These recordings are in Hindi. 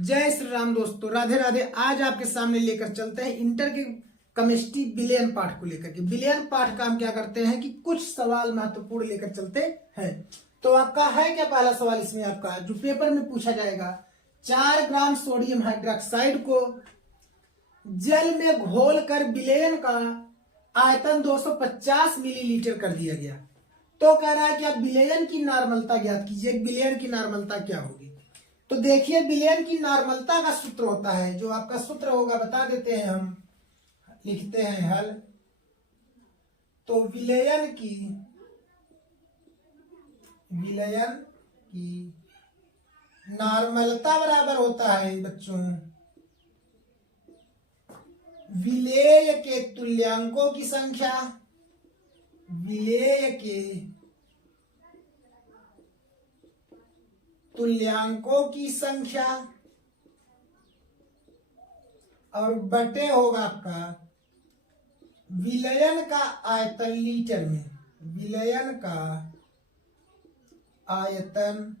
जय श्री राम दोस्तों, राधे राधे। आज आपके सामने लेकर चलते हैं इंटर के केमिस्ट्री विलयन पाठ को लेकर के। विलयन पाठ का हम क्या करते हैं कि कुछ सवाल महत्वपूर्ण लेकर चलते हैं। तो आपका है क्या पहला सवाल इसमें आपका जो पेपर में पूछा जाएगा, 4 ग्राम सोडियम हाइड्रोक्साइड को जल में घोलकर विलयन का आयतन 250 मिलीलीटर कर दिया गया। तो कह रहा है कि आप विलयन की नॉर्मलता ज्ञात कीजिए। विलयन की नॉर्मलता क्या होगी? तो देखिए, विलयन की नॉर्मलता का सूत्र होता है, जो आपका सूत्र होगा बता देते हैं, हम लिखते हैं हल। तो विलयन की नॉर्मलता बराबर होता है बच्चों विलेय के तुल्यांकों की संख्या, विलेय के तुल्यांकों की संख्या और बटे होगा आपका विलयन का आयतन लीटर में। विलयन का आयतन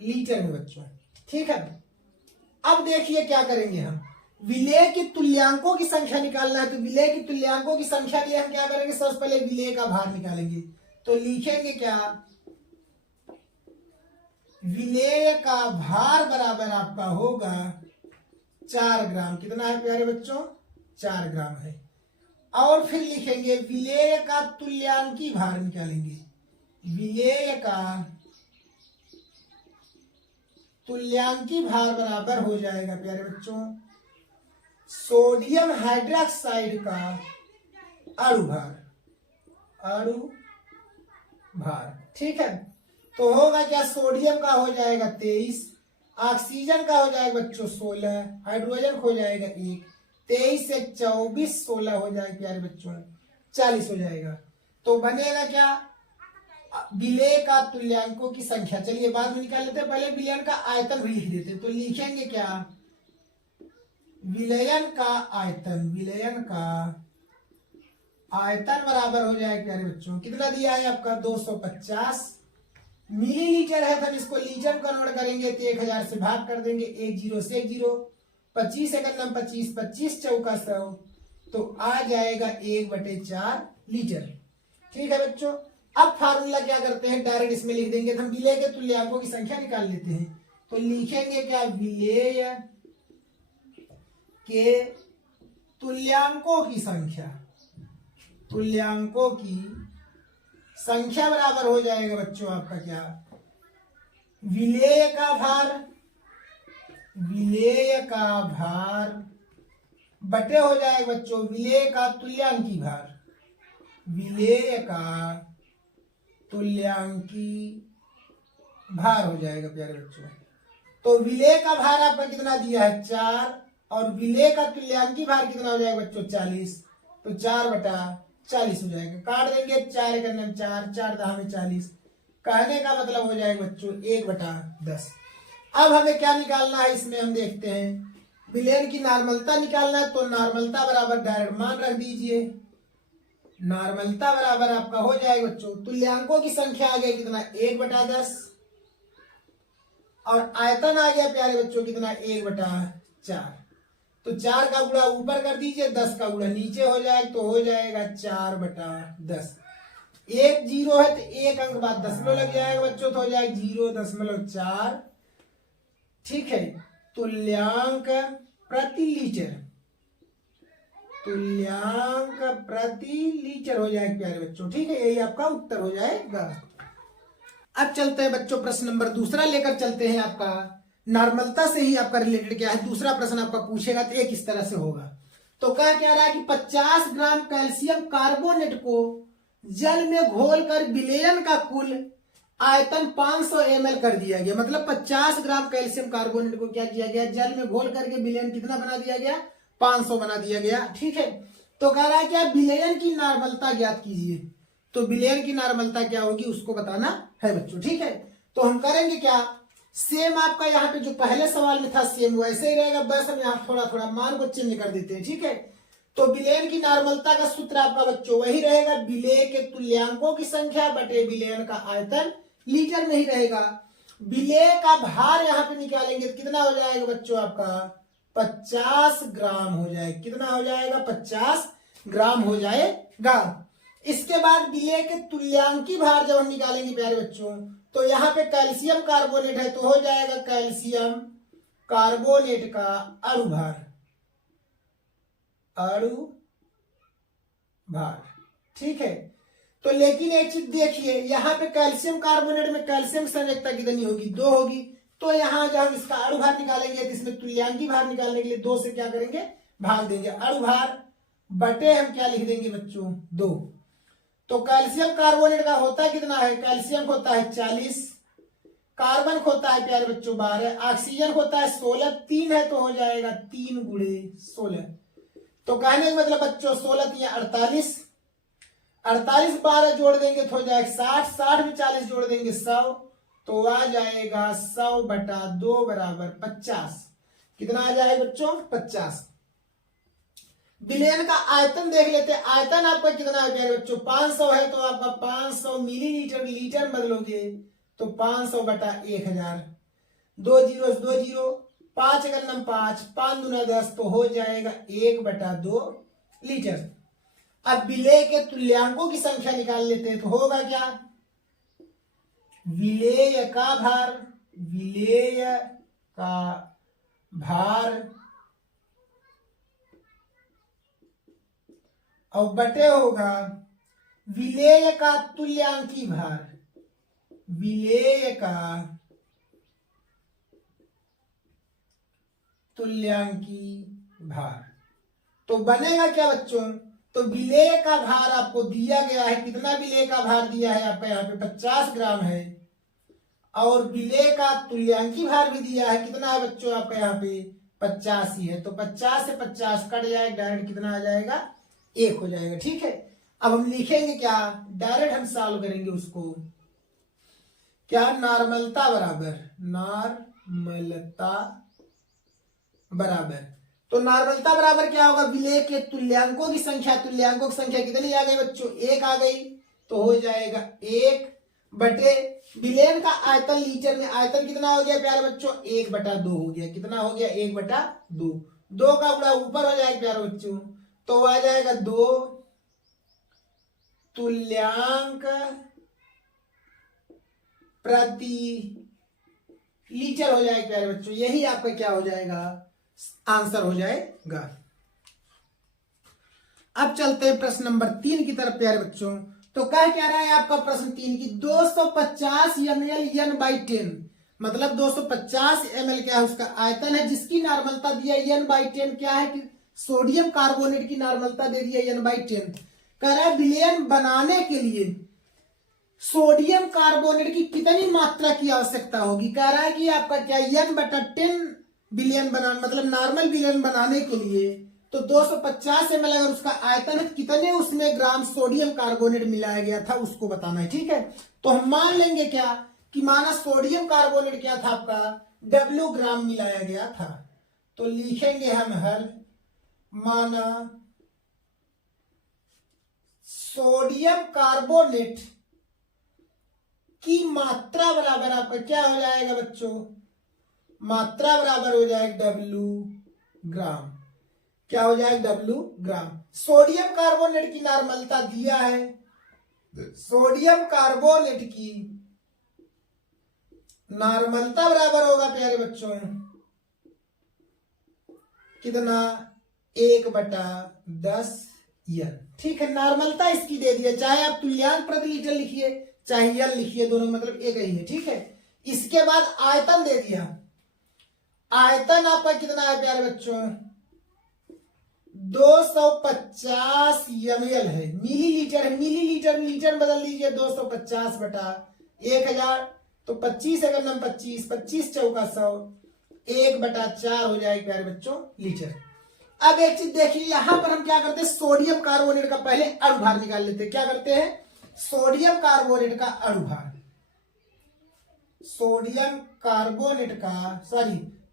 लीटर में बच्चों, ठीक है। अब देखिए क्या करेंगे हम, विलेय के तुल्यांकों की संख्या निकालना है। तो विलेय की तुल्यांकों की संख्या के लिए हम क्या करेंगे, सबसे पहले विलेय का भार निकालेंगे। तो लिखेंगे क्या, विलेय का भार बराबर आपका होगा 4 ग्राम। कितना है प्यारे बच्चों? 4 ग्राम है। और फिर लिखेंगे विलेय का तुल्यांकी भार निकालेंगे। विलेय का तुल्यांकी भार बराबर हो जाएगा प्यारे बच्चों सोडियम हाइड्रोक्साइड का अणु भार, ठीक है। तो होगा क्या, सोडियम का हो जाएगा 23, ऑक्सीजन का हो जाएगा बच्चों 16, हाइड्रोजन हो जाएगा 1, 23 से 24 16 हो जाएगा प्यारे बच्चों 40 हो जाएगा। तो बनेगा क्या, विलेय का तुल्यांकों की संख्या। चलिए बाद में निकाल लेते हैं, पहले विलयन का आयतन भी लिख देते हैं। तो लिखेंगे क्या, विलयन का आयतन बराबर हो जाएगा प्यारे बच्चों, कितना दिया है आपका 250 मिलीलीटर है। तो हम इसको लीटर कन्वर्ट करेंगे तो 1000 से भाग कर देंगे, 1 0 से 1 0, 25 एक 25, 25 चौका 100, तो आ जाएगा 1/4 लीटर, ठीक है बच्चों। अब फार्मूला क्या करते हैं, डायरेक्ट इसमें लिख देंगे। तो हम विलेय के तुल्यांकों की संख्या निकाल लेते हैं। तो लिखेंगे क्या, विलेय के तुल्यांकों की संख्या बराबर हो जाएगा बच्चों आपका क्या, विलेय का भार बटे हो जाएगा बच्चों विलेय का तुल्यांकी भार। विलेय का तुल्यांकी भार हो जाएगा प्यारे बच्चों। तो विलेय का भार आपका कितना दिया है 4, और विलेय का तुल्यांकी भार कितना हो जाएगा बच्चों 40। तो 4/40 हो जाएगा, काट देंगे 4 एक 4, 4 10 में 40, कहने का मतलब हो जाएगा बच्चों 1/10। अब हमें क्या निकालना है इसमें, हम देखते हैं विलयन की नॉर्मलता निकालना है। तो नॉर्मलता बराबर डायरेक्ट मान रख दीजिए, नॉर्मलता बराबर आपका हो जाएगा बच्चों तुल्यांकों की संख्या आ गया कितना 1/10, और आयतन आ गया प्यारे बच्चों कितना 1/4। तो 4 का गुणा ऊपर कर दीजिए, 10 का गुणा नीचे हो जाएगा, तो हो जाएगा 4/10। 1 0 है तो 1 अंक बाद दशमलव लग जाएगा बच्चों, तो हो जाएगा 0.4, ठीक है। तुल्यांक प्रति लीटर हो जाएगा प्यारे बच्चों, ठीक है। यही आपका उत्तर हो जाएगा। अब चलते हैं बच्चों प्रश्न नंबर दूसरा लेकर चलते हैं। आपका नॉर्मलता से ही आपका रिलेटेड क्या है, दूसरा प्रश्न आपका पूछेगा तो एक इस तरह से होगा। तो क्या रहा है कि 50 ग्राम कैल्शियम कार्बोनेट को जल में घोलकर विलयन का कुल आयतन 500 ml कर दिया गया। मतलब 50 ग्राम कैल्शियम कार्बोनेट को क्या किया गया, जल में घोल करके विलयन कितना बना दिया गया, 500 बना दिया गया, ठीक है। तो कह रहा है कि आप विलयन की नॉर्मलता ज्ञात कीजिए। तो विलयन की नॉर्मलता क्या होगी उसको बताना है बच्चों, ठीक है। तो हम करेंगे क्या, सेम आपका यहाँ पे जो पहले सवाल में था सेम वैसे ही रहेगा, बस हम यहाँ थोड़ा थोड़ा मान को चेंज कर देते हैं, ठीक है। तो विलयन की नॉर्मलता का सूत्र आपका बच्चों वही रहेगा, विलेय के तुल्यांकों की संख्या बटे विलयन का आयतन लीटर में ही रहेगा। विलेय का भार यहाँ पे निकालेंगे तो कितना हो जाएगा बच्चों आपका 50 ग्राम हो जाएगा। कितना हो जाएगा 50 ग्राम हो जाएगा। इसके बाद विलेय के तुल्यांकी भार जब हम निकालेंगे प्यारे बच्चों तो यहाँ पे कैल्शियम कार्बोनेट है तो हो जाएगा कैल्शियम कार्बोनेट का अणु भार ठीक है। तो लेकिन एक चीज देखिए यहाँ पे कैल्शियम कार्बोनेट में कैल्शियम संयोजकता कितनी होगी 2 होगी। तो यहाँ जब हम इसका अणु भार निकालेंगे तो इसमें तुल्यांकी भार निकालने के लिए 2 से क्या करेंगे भाग देंगे। अणु भार बटे हम क्या लिख देंगे बच्चों 2। तो कैल्शियम कार्बोनेट का होता है कितना है कैल्शियम होता है 40, कार्बन होता है प्यारे बच्चों 12, ऑक्सीजन होता है 16, 3 है तो हो जाएगा 3 गुणे 16। तो कहने का मतलब बच्चों 16 या 48, 48 12 जोड़ देंगे तो हो जाएगा 60, 60 में 40 जोड़ देंगे 100 तो आ जाएगा 100 बटा 2 बराबर 50। कितना आ जाएगा बच्चों 50। विलयन का आयतन देख लेते हैं। आयतन आपका कितना है प्यारे बच्चों 500 है तो आपका 500 मिलीलीटर लीटर बदलोगे तो 500 बटा 1000, 2 जीरो 2 जीरो 5 अगर नम 5 5 दूना 10 तो हो जाएगा 1 बटा 2 लीटर। अब विलेय के तुल्यांकों की संख्या निकाल लेते हैं तो होगा क्या विलेय का भार और बटे होगा विलेय का तुल्यांकी भार। विलेय का तुल्यांकी भार तो बनेगा क्या बच्चों तो विलेय का भार आपको दिया गया है। कितना विलेय का भार दिया है आपका यहाँ पे 50 ग्राम है और विलेय का तुल्यांकी भार भी दिया है। कितना है बच्चों आपका यहाँ पे 50 ही है तो 50 से 50 कट जाएगा डायरेक्ट कितना आ जाएगा 1 हो जाएगा। ठीक है। अब हम लिखेंगे क्या डायरेक्ट हम सॉल्व करेंगे उसको क्या नॉर्मलता बराबर तो नॉर्मलता बराबर क्या होगा विलेय के तुल्यांकों की संख्या कितनी आ गई बच्चों 1 आ गई तो हो जाएगा 1 बटे विलेय का आयतन लीटर में आयतन कितना हो गया प्यारे बच्चों 1 बटा 2 हो गया। कितना हो गया 1 बटा 2, 2 का गुणा ऊपर हो जाएगा प्यारे बच्चों तो आ जाएगा 2 तुल्यांक प्रति लीटर हो जाएगा प्यारे बच्चों। यही आपका क्या हो जाएगा आंसर हो जाएगा। अब चलते हैं प्रश्न नंबर 3 की तरफ प्यारे बच्चों। तो क्या कह रहा है आपका प्रश्न 3 की 250 ml n/10 मतलब 250 ml क्या है उसका आयतन है जिसकी नॉर्मलता दिया n/10 क्या है कि सोडियम कार्बोनेट की नॉर्मलता दे दिया n/10। कह रहा है विलयन बनाने के लिए सोडियम कार्बोनेट की कितनी मात्रा की आवश्यकता होगी। कह रहा है कि आपका क्या n/10 विलयन बनाना मतलब नॉर्मल विलयन बनाने के लिए तो 250 ml अगर उसका आयतन है कितने उसमें ग्राम सोडियम कार्बोनेट मिलाया गया था उसको बताना है। ठीक है। तो हम मान लेंगे क्या कि माना सोडियम कार्बोनेट क्या था आपका W ग्राम मिलाया गया था तो लिखेंगे हम हल माना सोडियम कार्बोनेट की मात्रा बराबर आपका क्या हो जाएगा बच्चों मात्रा बराबर हो जाएगा W ग्राम। क्या हो जाएगा W ग्राम। सोडियम कार्बोनेट की नॉर्मलता दिया है सोडियम कार्बोनेट की नॉर्मलता बराबर होगा प्यारे बच्चों कितना 1/10 n। ठीक है। नॉर्मलता इसकी दे दिया चाहे आप तुल्यांक प्रति लीटर लिखिए चाहे n लिखिए दोनों मतलब एक ही है। ठीक है। इसके बाद आयतन दे दिया। आयतन आपका कितना है प्यारे बच्चों 250 ml है मिलीलीटर है मिलीलीटर लीटर बदल लीजिए 250 बटा 1000 तो 25 अगर नम 25 25 चौका 100 1/4 हो जाएगा प्यारे बच्चों लीटर। अब एक चीज देखिए यहां पर हम क्या करते हैं सोडियम कार्बोनेट का पहले अणु भार निकाल लेते हैं। क्या करते हैं सोडियम कार्बोनेट का अणु भार सोडियम कार्बोनेट का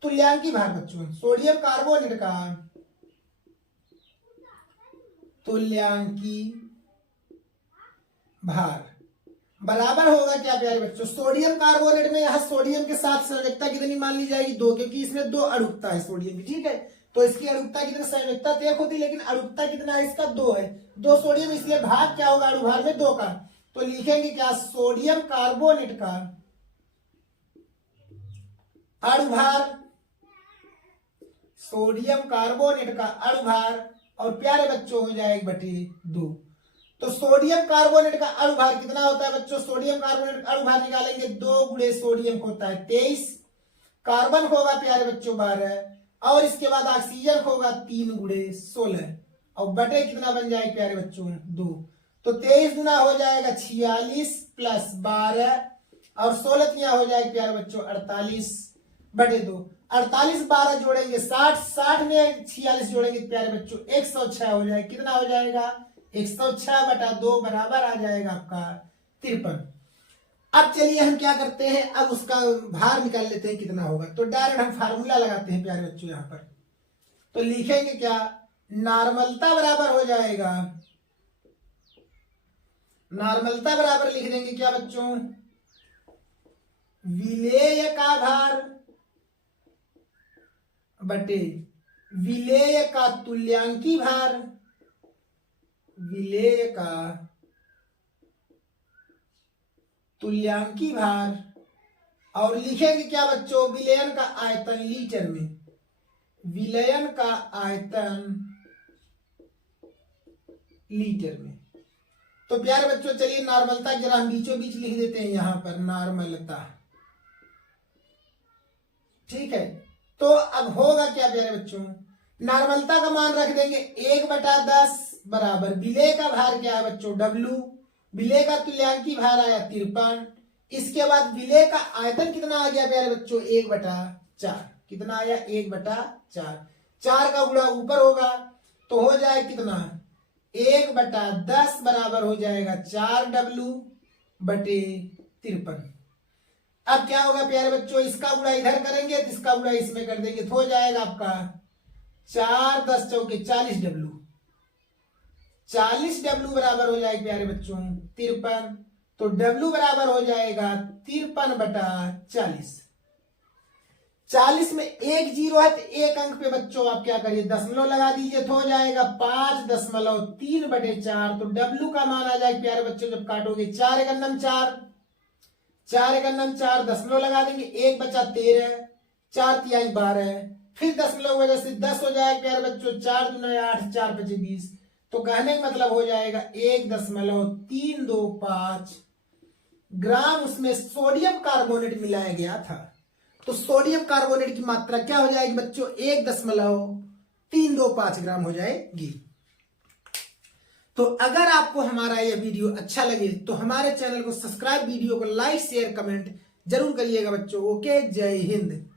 तुल्यांकी भार बच्चों सोडियम कार्बोनेट का तुल्यांकी भार बराबर होगा क्या प्यारे बच्चों, सोडियम कार्बोनेट में यहाँ सोडियम के साथ संयोजकता कितनी मान ली जाएगी, 2, क्योंकि इसमें 2 अणुकता है सोडियम की, ठीक है। तो इसकी अणुकता कितनी, संयोजकता तो 1 होती है लेकिन अणुकता कितना है इसका, 2 है, 2 सोडियम, इसलिए भाग क्या होगा अणुभार में 2 का। तो लिखेंगे क्या, सोडियम कार्बोनेट का अणुभार, सोडियम कार्बोनेट का अणुभार और प्यारे बच्चों हो जाएगा बटे 2। तो सोडियम कार्बोनेट का अणुभार कितना होता है बच्चों, सोडियम कार्बोनेट का अणुभार निकालेंगे, 2 गुणे सोडियम होता है 23, कार्बन होगा प्यारे बच्चों 12 और इसके बाद ऑक्सीजन होगा 3 गुणे 16 और बटे कितना बन जाएगा प्यारे बच्चों 2। तो 23 गुना हो जाएगा 46 प्लस 12 और 16 तिया हो जाएगा प्यारे बच्चों 48 बटे 2। 48 12 जोड़ेंगे 60, 60 में 46 जोड़ेंगे प्यारे बच्चों 106 हो जाएगा, कितना हो जाएगा 106 बटा 2 बराबर आ जाएगा आपका 53। अब चलिए हम क्या करते हैं, अब उसका भार निकाल लेते हैं कितना होगा। तो डायरेक्ट हम फार्मूला लगाते हैं प्यारे बच्चों यहाँ पर। तो लिखेंगे क्या, नॉर्मलता बराबर हो जाएगा, नॉर्मलता बराबर लिख देंगे क्या बच्चों, विलेय का भार बटे विलेय का तुल्यांकी भार, विलेय का तुल्यांकी भार और लिखेंगे क्या बच्चों, विलयन का आयतन लीटर में, विलयन का आयतन लीटर में। तो प्यारे बच्चों चलिए नॉर्मलता जरा हम बीचों बीच लिख देते हैं यहां पर, नॉर्मलता, ठीक है। तो अब होगा क्या प्यारे बच्चों, नॉर्मलता का मान रख देंगे 1/10 बराबर विलेय का भार क्या है बच्चों W, विलेय का तुल्यांकी भार आया 53, इसके बाद विलेय का आयतन कितना आ गया प्यारे बच्चों 1/4, कितना आया 1/4, 4 का गुणा ऊपर होगा तो हो जाए कितना 1/10 बराबर हो जाएगा 4W बटे 53। अब क्या होगा प्यारे बच्चों, इसका गुणा इधर करेंगे तो इसका गुणा इसमें कर देंगे तो हो जाएगा आपका 4 10 चौके 40W, 40W बराबर हो जाएगा प्यारे बच्चों 53। तो W बराबर हो जाएगा 53/40। 40 में एक जीरो है तो एक अंक पे बच्चों आप क्या करिए दशमलव लगा दीजिए तो हो जाएगा 5.3/4। तो W का मान आ जाएगा प्यारे बच्चों जब काटोगे 4 एकम 4, 4 एकम 4 दशमलव लगा देंगे 1 बचा 13, 4 तिहाई 12, फिर दशमलव वजह से 10 हो जाएगा प्यारे बच्चों 4 दूना 8, 4 पचे 20। तो कहने का मतलब हो जाएगा 1.325 ग्राम उसमें सोडियम कार्बोनेट मिलाया गया था। तो सोडियम कार्बोनेट की मात्रा क्या हो जाएगी बच्चों 1.325 ग्राम हो जाएगी। तो अगर आपको हमारा यह वीडियो अच्छा लगे तो हमारे चैनल को सब्सक्राइब, वीडियो को लाइक शेयर कमेंट जरूर करिएगा बच्चों। ओके, जय हिंद।